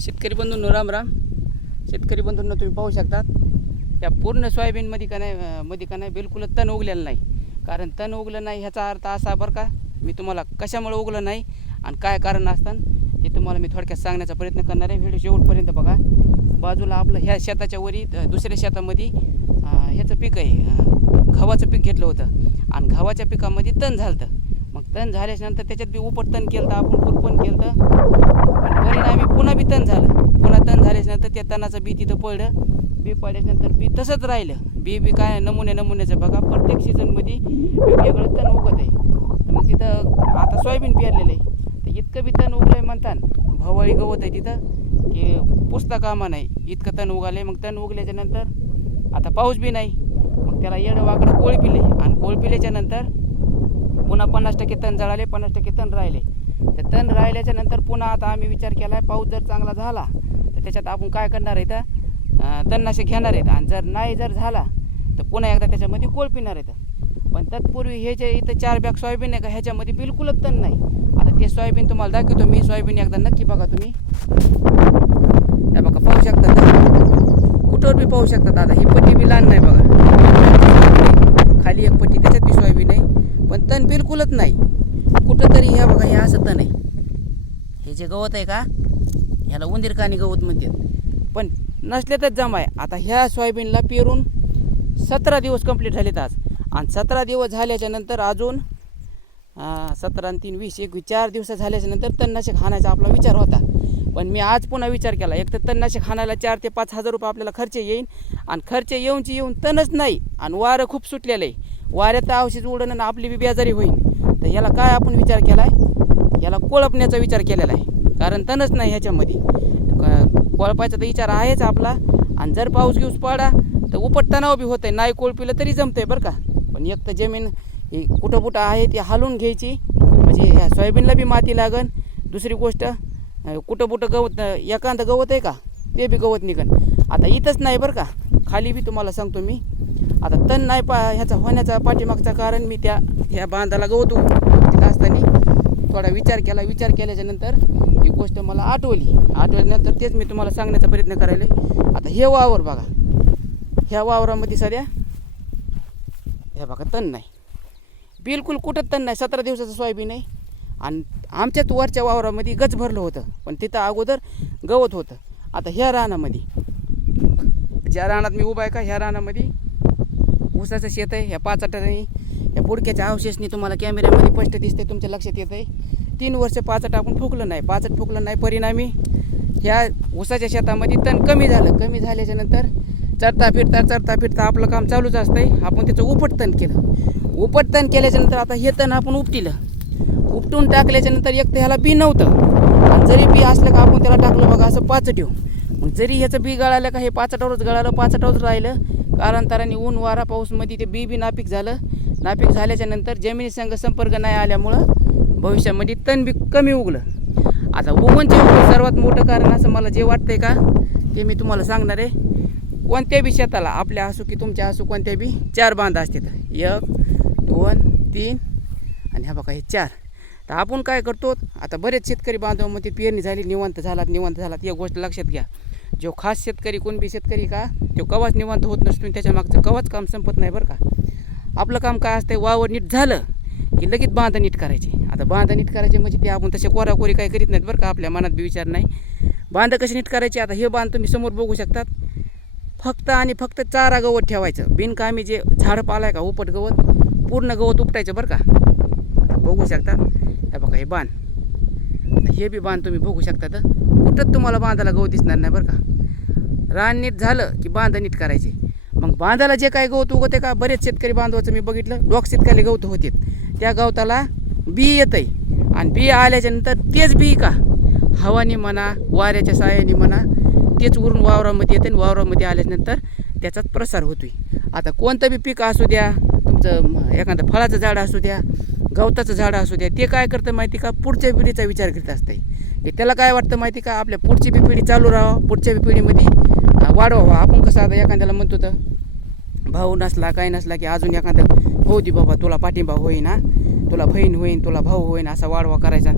शेतकरी बंधूंनो राम राम शेतकरी बंधूंना तुम्ही पाहू शकतात. या पूर्ण सोयाबीनमध्ये का नाही मध्ये का नाही बिलकुल तण उगलेलं नाही. कारण तण उगलं नाही ह्याचा अर्थ असा बरं का मी तुम्हाला कशामुळे उगलं नाही आणि काय कारण असतं ते तुम्हाला मी थोडक्यात सांगण्याचा प्रयत्न करणार आहे. व्हिडिओ शेवटपर्यंत बघा. बाजूला आपलं ह्या शेताच्या वरी दुसऱ्या शेतामध्ये ह्याचं पीक आहे गव्हाचं पीक घेतलं होतं. आणि गव्हाच्या पिकामध्ये तण झालं मग तण झाल्याच्यानंतर त्याच्यात बी उपट तण केलं तर आपण कुरपण केलं तर पण परिणामी पुन्हा बी तण झालं. पुन्हा तण झाल्याच्यानंतर त्या तणाचं बी तिथं पडलं. बी पडल्याच्यानंतर बी तसंच राहिलं. बी बी काय नमुने नमुन्याचं बघा प्रत्येक सीझनमध्ये वेगवेगळं तण उगत आहे. तर मग तिथं आता सोयाबीन पेरलेलं आहे. तर इतकं बी तण उगलं आहे म्हणतात भवाळी गवत आहे तिथं की पुसता कामा नाही. इतकं तण उगाले मग तण उगल्याच्या नंतर आता पाऊस बी नाही. मग त्याला येडं वाकडं कोळ पिले आणि कोळ पिल्याच्या नंतर पुन्हा पन्नास टक्के तण जळाले पन्नास टक्के तण राहिले. तर तण राहिल्याच्या नंतर पुन्हा आता आम्ही विचार केला आहे पाऊस जर चांगला झाला तर त्याच्यात आपण काय करणार आहे तर तणनाशक घेणार आहेत. आणि जर नाही जर झाला तर पुन्हा एकदा त्याच्यामध्ये कोळ पिणार आहेत. पण तत्पूर्वी हे जे इथं चार बॅग सोयाबीन आहे का ह्याच्यामध्ये बिलकुलच तण नाही. आता ते सोयाबीन तुम्हाला दाखवतो मी सोयाबीन एकदा नक्की बघा तुम्ही. त्या बघा पाहू शकता कुठवर बी पाहू शकता दादा ही पट्टी बी लहान नाही बघा. खाली एक पट्टी त्याच्यात बी सोयाबीन आहे. पण तण बिलकुलच नाही. कुठंतरी ह्या बघा हे असं तण आहे. हे जे गवत आहे का ह्याला उंदीर कानी गवत म्हणतात. पण नसल्यातच जमा आहे. आता ह्या सोयाबीनला पेरून सतरा दिवस कंप्लीट झालेत आज. आणि सतरा दिवस झाल्याच्यानंतर अजून सतरा आणि तीन वीस एक चार दिवस झाल्याच्यानंतर तणनाशक हाणायचा आपला विचार होता. पण मी आज पुन्हा विचार केला. एक तर तणनाशक हाणायला चार ते पाच हजार रुपये आपल्याला खर्च येईन. आणि खर्च येऊनची येऊन तणच नाही. आणि वारं खूप सुटलेलं आहे. वाऱ्यात औषध उडणं आणि आपली बी बेजारी होईल तर याला काय आपण विचार केला आहे याला कोळपण्याचा विचार केलेला आहे. कारण तणच नाही ह्याच्यामध्ये. कोळपायचा तर विचार आहेच आपला. आणि जर पाऊस घेऊस पडा तर उपट तणाव बी होतं आहे नाही कोळपिलं तरी जमतंय बरं का. पण एक तर जमीन ही कुठं कुठं आहे ती हालून घ्यायची. म्हणजे ह्या सोयाबीनला बी माती लागन. दुसरी गोष्ट कुठं कुठं गवत एकांत एखादं गवत आहे का? ते बी गवत निघन. आता इथंच नाही बरं का. खाली बी तुम्हाला सांगतो मी. आता तण नाही पा ह्याचा होण्याचा पाठीमागचं कारण मी त्या ह्या बांधाला गवत असताना थोडा विचार केला. विचार केल्याच्यानंतर ही गोष्ट मला आठवली. आठवल्यानंतर तेच मी तुम्हाला सांगण्याचा प्रयत्न करायला. आता हे वावर बघा. ह्या वावरामध्ये सध्या हे बघा तण नाही. बिलकुल कुठं तण नाही. सतरा दिवसाचं सोयाबीन आहे. आणि आमच्याच वरच्या वावरामध्ये गच भरलं होतं. पण तिथं अगोदर गवत होतं. आता ह्या रानामध्ये ज्या रानात मी उभा आहे का ह्या रानामध्ये ऊसाचं शेत आहे ह्या पाच आटाने या पुडक्याच्या अवशेषनी तुम्हाला कॅमेऱ्यामध्ये स्पष्ट दिसते तुमच्या लक्षात येत आहे तीन वर्ष पाचट आपण फुकलं नाही. पाचट फुकलं नाही परिणामी ह्या ऊसाच्या शेतामध्ये तण कमी झालं. कमी झाल्याच्यानंतर फिरता चढता फिरता आपलं काम चालूच असतंय. आपण त्याचं उपटतण केलं. उपटतण केल्याच्यानंतर आता हे तण आपण उपटिलं. उपटून टाकल्याच्यानंतर एक तर ह्याला बी नव्हतं. आणि जरी बी असलं का आपण त्याला टाकलं बघा असं पाच येऊ. मग जरी ह्याचं बी गळालं का हे पाचटावरच गळालं पाचटावरच राहिलं कालांतराने ऊन वारा पाऊसमध्ये ते बी बी नापीक झालं. नापीक झाल्याच्यानंतर जमिनीसंग संपर्क नाही आल्यामुळं भविष्यामध्ये तण बी कमी उगलं. आता उगवणचे सर्वात मोठं कारण असं मला जे वाटतंय का ते मी तुम्हाला सांगणार आहे. कोणत्या बी शेताला आपल्या असू की तुमच्या असू कोणत्या बी चार बांध असतात. एक दोन तीन आणि ह्या बघा हे चार. तर आपण काय करतो आता बरेच शेतकरी बांधवामध्ये पेरणी झाली निवांत झालात निवांत झालात. या गोष्ट लक्षात घ्या. जो खास शेतकरी कोणबी शेतकरी का तो कवाच निवांत होत नसतो आणि त्याच्या मागचं कवाच काम संपत नाही बरं का. आपलं काम काय असतं वावर नीट झालं की लगेच बांधा नीट करायची. आता बांधा नीट करायचे म्हणजे ते आपण तसे कोराकोरी काही करीत नाहीत बरं का आपल्या मनात बी विचार नाही. बांध कसे नीट करायचे आता हे बांध तुम्ही समोर बघू शकतात. फक्त आणि फक्त चारा गवत ठेवायचं. बिनकामी जे झाडं पालाय का उपट गवत पूर्ण गवत उपटायचं बरं का. आता बघू शकता. हे बघा हे बांध. हे बी बांध तुम्ही बघू शकता तर. कुठंच तुम्हाला बांधाला गहू दिसणार नाही बरं का. रान नीट झालं की बांध नीट करायचे. मग बांधाला जे काय गवत उगवते का बरेच शेतकरी बांधवाचं मी बघितलं डॉक शेतकरी गवत होते त्या गवताला बी येत आहे आणि बी आल्याच्यानंतर तेच बी का. हवानी म्हणा वाऱ्याच्या सहाय्याने म्हणा तेच उरून वावरामध्ये येते आणि वावरामध्ये आल्याच्यानंतर त्याचाच प्रसार होतोय. आता कोणतं बी पीक असू द्या तुमचं एखादं फळाचं झाड असू द्या गवताचं झाड असू द्या ते काय करतं माहिती का? पुढच्या पिढीचा विचार करीत असते हे त्याला काय वाटतं माहिती का? आपल्या पुढची बी पिढी चालू राहावं पुढच्या बी पिढीमध्ये वाढवावा वाढवावं. आपण कसं आता एखाद्याला म्हणतो तर भाऊ नसला काय नसला की अजून एखादं हो दे बाबा तुला पाठिंबा होईन हा तुला बहीण होईन तुला भाऊ होईन असा वाढवा करायचा.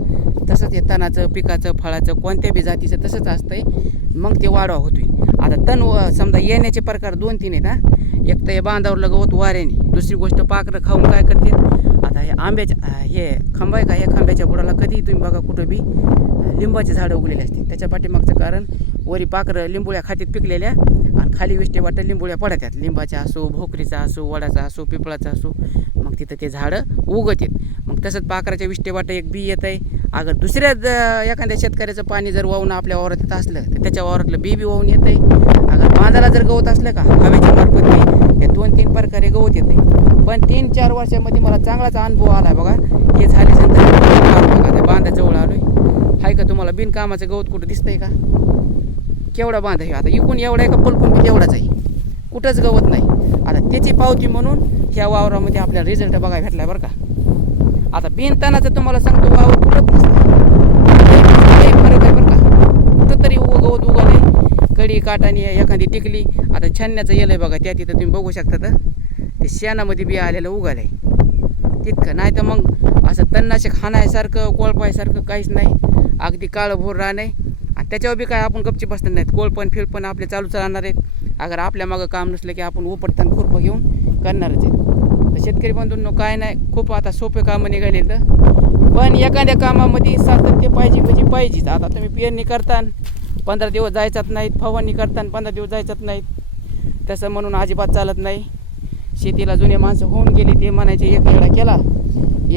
तसंच हे तणाचं पिकाचं फळाचं कोणत्या बी जातीचं तसंच असतंय. मग ते वाढवा होतोय. आता तण व- समजा येण्याचे प्रकार दोन तीन आहेत ना एक तर हे बांधावरलं गवत वाऱ्याने दुसरी गोष्ट पाखरं खाऊन काय करते आता हे आंब्याच्या हे खांब आहे का? हे खांब्याच्या बुडाला कधी तुम्ही बघा कुठं बी लिंबाचे झाडं उगलेले असते त्याच्या पाठीमागचं कारण वरी पाखरं लिंबोळ्या खातीत पिकलेल्या आणि खाली विष्टे वाटत लिंबोळ्या पडत्यात लिंबाच्या असो भोकरीचा असो वडाचा असो पिपळाचा असो मग तिथं ते झाडं उगत आहेत मग तसंच पाखराच्या विष्टेवाटं एक बी येत आहे अगर दुसऱ्या ज- एखाद्या शेतकऱ्याचं पाणी जर वाहून आपल्या वावरात येत असलं तर त्याच्या वावरातलं बी बी वाहून येत आहे अगर बांधाला जर गवत असलं का हवेच्या मार्फत बी हे दोन तीन प्रकारे गवत येते पण तीन चार वर्षामध्ये मला चांगलाच अनुभव आला बघा. हे झाल्यानंतर बांधाजवळ आलो आहे का तुम्हाला? बिनकामाचं गवत कुठं दिसतंय का? केवढा बांध आहे? आता इकून एवढा आहे का पलकून बी तेवढाच आहे. कुठंच गवत नाही. आता त्याची पावती म्हणून ह्या वावरामध्ये आपल्याला रिझल्ट बघायला भेटला बरं का. आता बिनतानाचं तुम्हाला सांगतो वावर कुठं फरक आहे बरं का. कुठं तरी उग गवत उगवले कडी काटाने एखादी टिकली. आता छान्याचं येलं आहे बघा त्या तिथं तुम्ही बघू शकता तर. ते शेणामध्ये बी आलेलं उगालंय तितकं. नाही तर मग असं तन्नाशक हाणायसारखं कोळपायसारखं काहीच नाही. अगदी काळं भोर राहणे आणि त्याच्यावर बी काय आपण गपची बसणार नाहीत. कोळपण फिरपण आपले चालूच राहणार आहेत. अगर आपल्या मागं काम नसलं की आपण उपटताना खुरपं घेऊन करणारच आहेत. तर शेतकरी बंधूंनो काय नाही खूप आता सोपे कामं निघाले तर पण एखाद्या कामामध्ये सातत्य पाहिजे म्हणजे पाहिजेच. आता तुम्ही पेरणी करतान पंधरा दिवस जायचात नाहीत फवारणी करताना पंधरा दिवस जायचात नाहीत. तसं म्हणून अजिबात चालत नाही. शेतीला जुने माणसं होऊन गेली ते म्हणायचे एक वेळा केला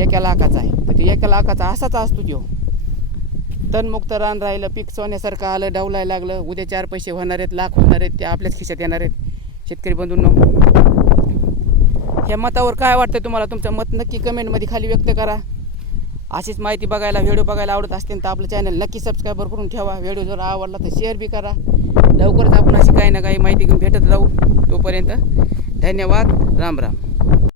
एका लाखाचा आहे. तर ते एका लाखाचा असाच असतो तो तणमुक्त रान राहिलं पीक सोन्यासारखं आलं डावलायला लागलं. उद्या चार पैसे होणार आहेत लाख होणार आहेत ते आपल्याच खिशात येणार आहेत. शेतकरी बंधूंनो ह्या मतावर काय वाटतं तुम्हाला? तुमचं मत नक्की कमेंटमध्ये खाली व्यक्त करा. अशीच माहिती बघायला व्हिडिओ बघायला आवडत असतील तर आपलं चॅनल नक्की सबस्क्राईबर करून ठेवा. व्हिडिओ जर आवडला तर शेअर बी करा. लवकरच आपण अशी काही ना काही माहिती घेऊन भेटत राहू. तोपर्यंत धन्यवाद. राम राम.